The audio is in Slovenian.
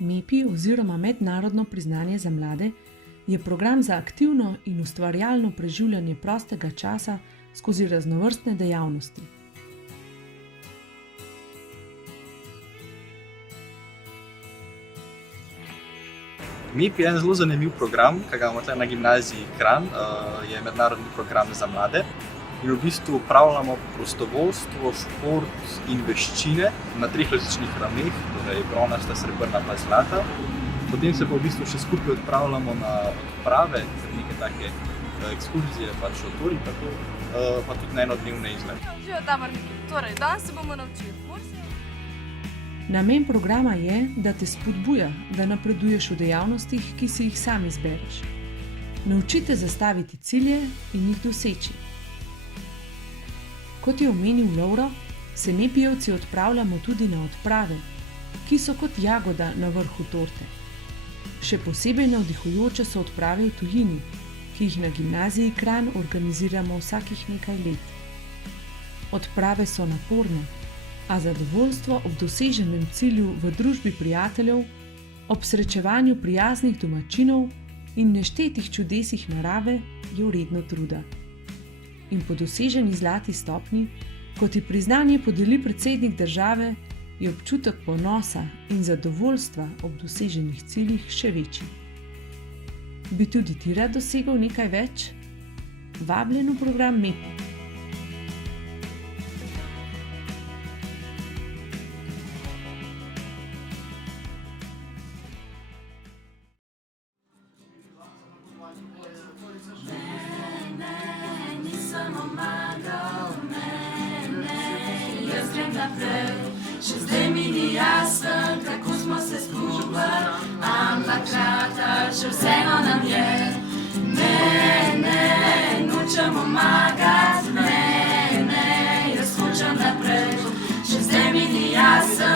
MEPI oziroma Mednarodno priznanje za mlade je program za aktivno in ustvarjalno preživljanje prostega časa skozi raznovrstne dejavnosti. MEPI je en zelo zanimiv program, ki ga imamo tukaj na gimnaziji Kranj, je mednarodni program za mlade. In v bistvu upravljamo prostovoljstvo, šport in veščine na 3 različnih ravneh, torej bronasta, srebrna pa zlata. Potem se pa v bistvu še skupaj odpravljamo na odprave, neke take ekskurzije, šotori, pa tudi na enodnevne izlete. Živijo taborniki, torej danes se bomo naučili Morse. Namen programa je, da te spodbuja, da napreduješ v dejavnostih, ki si jih sam izbereš. Naučite zastaviti cilje in jih doseči. Kot je omenil Lovro, se MEPI-jevci odpravljamo tudi na odprave, ki so kot jagoda na vrhu torte. Še posebej navdihujoče so odprave v tujini, ki jih na gimnaziji Kranj organiziramo vsakih nekaj let. Odprave so naporne, a zadovoljstvo ob doseženem cilju v družbi prijateljev, ob srečevanju prijaznih domačinov in neštetih čudesih narave je vredno truda. In po doseženi zlati stopnji, ko ti priznanje podeli predsednik države, je občutek ponosa in zadovoljstva ob doseženih ciljih še večji. Bi tudi ti rad dosegel nekaj več? Vabljen v program MEPI. Še zdaj mi ni jasno, kako smo se skupaj, ampak rata, še vseeno nam je. Ne, nočem omagati, ne, jaz hočem naprej. Še zdaj mi ni jasno,